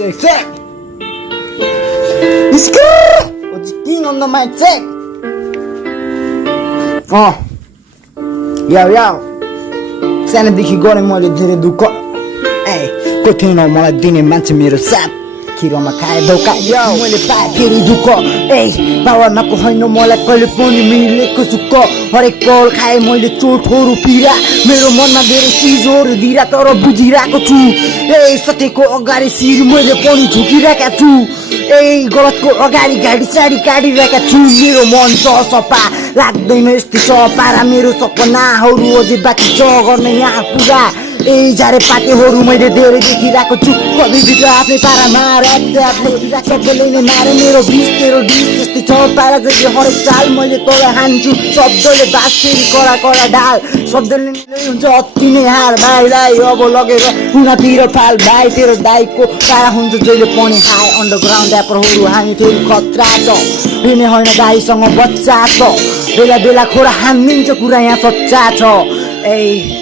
check. What's the king on the mic check? Yo. सानोदेखि गरेँ मैले धेरै दुःख कोही थिएन मलाई दिने मान्छे मेरो साथ खिरमा खाए धोका यो मैले पाएँ फेरि दुःख बाबामाको होइन मलाई कहिले पनि मिलेको सुख हरेक पल खाएँ मैले चोटहरू पीडा मेरो मनमा धेरै चिजहरू दिरा तर बुझिरहेको छु सत्यको अगाडि शिर मैले पनि झुकिरहेका छु गलतको अगाडि गाडी साडी काटिरहेका छु मेरो मन छ सफा लाग्दैन यस्तो सपारा मेरो सपनाहरू अझै बाँकी छ गर्ने यहाँ पुरा झारे पाटेहरू मैले धेरै देखिरहेको छु कविभित्र आफ्नै पारामा सबैले नै मारे मेरो बिस तेरो डिस जस्तै छ पारा जस्तै हरेक चाल मैले तल हान्छु शब्दले बास फेरि कडा कडा ढाल शब्दले हुन्छ अति नै हार भाइलाई अब लगेर कुनातिर फाल भाइ तेरो दाइको पारा हुन्छ जहिले पनि हाई अन्डरग्राउन्ड ऱ्यापरहरू हामी फेरि खतरा छ फेरि होइन दाइसँग बच्चा छ बेला बेला खोरा हानिदिन्छ कुरा यहाँ सच्चा छ